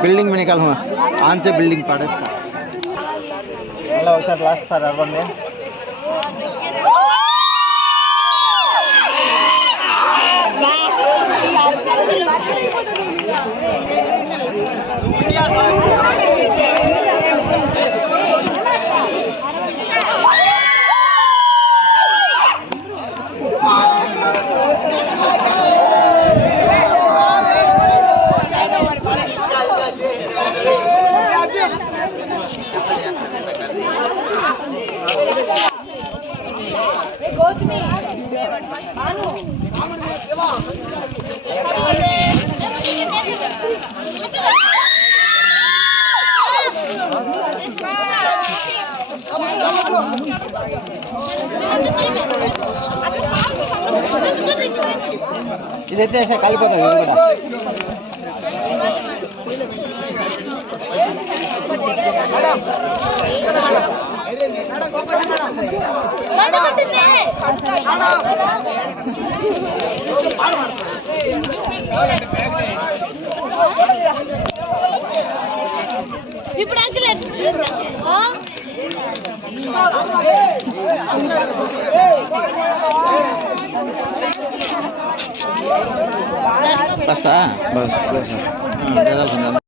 building में निकाल हुआ आन से बिल्डिंग पड़े लास्ट सर अर्बन में ఇదైతే ऐसे కాలిపోతుంది ఇది కూడా ఇప్పుడు అంకుల్ बस बस